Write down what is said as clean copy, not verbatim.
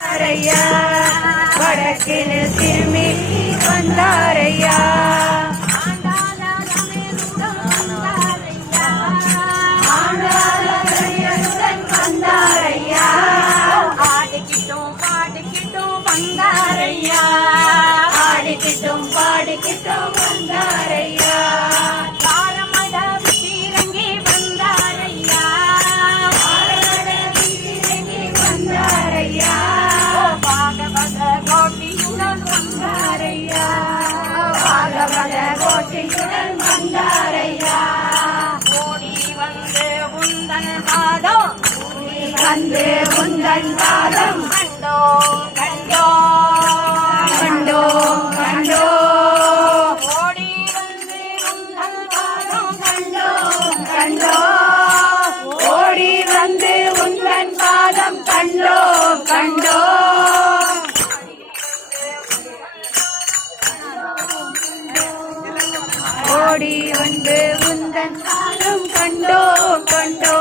ஐயா வடக்கில் திரும்பி வந்தாரையா வந்தாரையா ஆடிக்கிட்டும் பாடிக்கிட்டும் வந்தாரையா ஆடிக்கிட்டும் பாடிக்கிட்டும் வந்தாரையா கோட்டியுடன் வந்தாரையா ஓடி வந்து உந்தன் பாதம் வந்து உந்தன் பாதம் கண்டோ கண்டோ கண்டோ கண்டோ ஓடி வந்து உந்தன் பாதம் கண்டோ கண்டோ ஓடி வந்து உந்தன் பாதம் கண்டோ கண்டோ ஓடி வந்து உந்தன் பாதம் கண்டோ கண்டோ